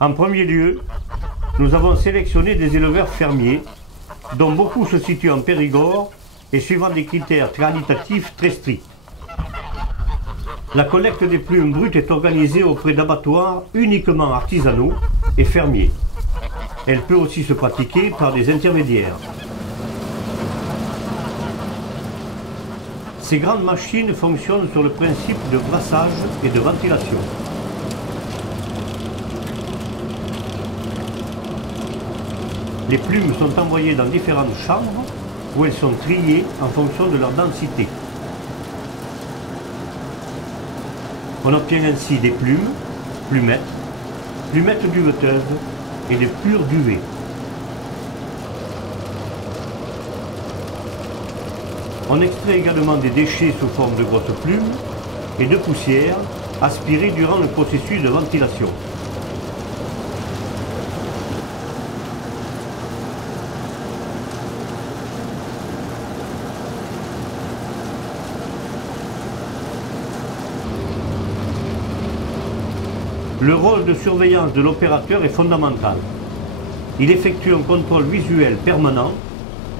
En premier lieu, nous avons sélectionné des éleveurs fermiers, dont beaucoup se situent en Périgord et suivant des critères qualitatifs très stricts. La collecte des plumes brutes est organisée auprès d'abattoirs uniquement artisanaux et fermiers. Elle peut aussi se pratiquer par des intermédiaires. Ces grandes machines fonctionnent sur le principe de brassage et de ventilation. Les plumes sont envoyées dans différentes chambres où elles sont triées en fonction de leur densité. On obtient ainsi des plumes, plumettes duveteuses et des pures duvets. On extrait également des déchets sous forme de grosses plumes et de poussière aspirées durant le processus de ventilation. Le rôle de surveillance de l'opérateur est fondamental. Il effectue un contrôle visuel permanent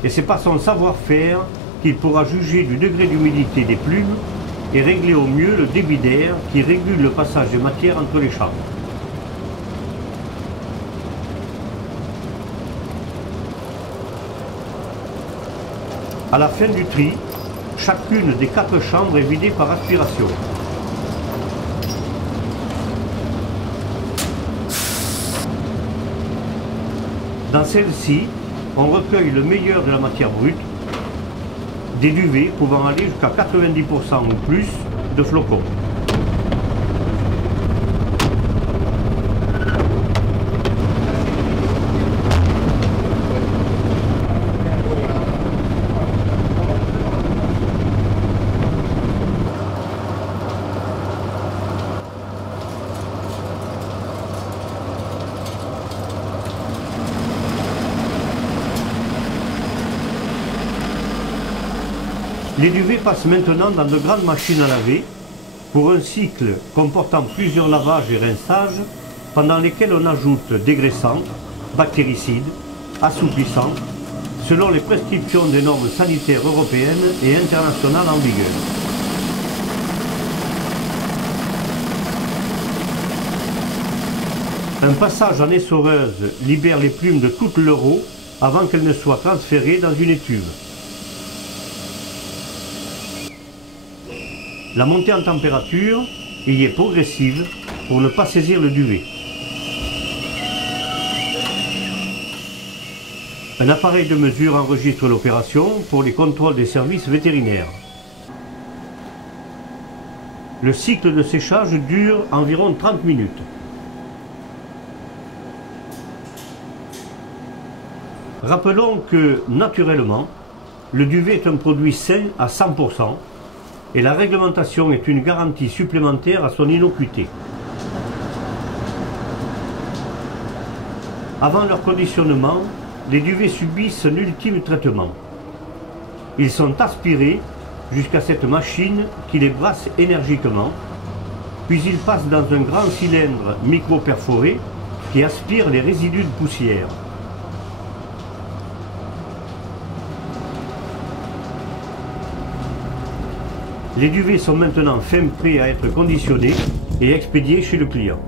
et c'est par son savoir-faire qu'il pourra juger du degré d'humidité des plumes et régler au mieux le débit d'air qui régule le passage de matière entre les chambres. À la fin du tri, chacune des 4 chambres est vidée par aspiration. Dans celle-ci, on recueille le meilleur de la matière brute, des duvets pouvant aller jusqu'à 90% ou plus de flocons. Les duvets passent maintenant dans de grandes machines à laver pour un cycle comportant plusieurs lavages et rinçages pendant lesquels on ajoute dégraissants, bactéricides, assouplissants, selon les prescriptions des normes sanitaires européennes et internationales en vigueur. Un passage en essoreuse libère les plumes de toute leur eau avant qu'elles ne soient transférées dans une étuve. La montée en température y est progressive pour ne pas saisir le duvet. Un appareil de mesure enregistre l'opération pour les contrôles des services vétérinaires. Le cycle de séchage dure environ 30 minutes. Rappelons que, naturellement, le duvet est un produit sain à 100%, et la réglementation est une garantie supplémentaire à son innocuité. Avant leur conditionnement, les duvets subissent un ultime traitement. Ils sont aspirés jusqu'à cette machine qui les brasse énergiquement, puis ils passent dans un grand cylindre micro-perforé qui aspire les résidus de poussière. Les duvets sont maintenant fin prêts à être conditionnés et expédiés chez le client.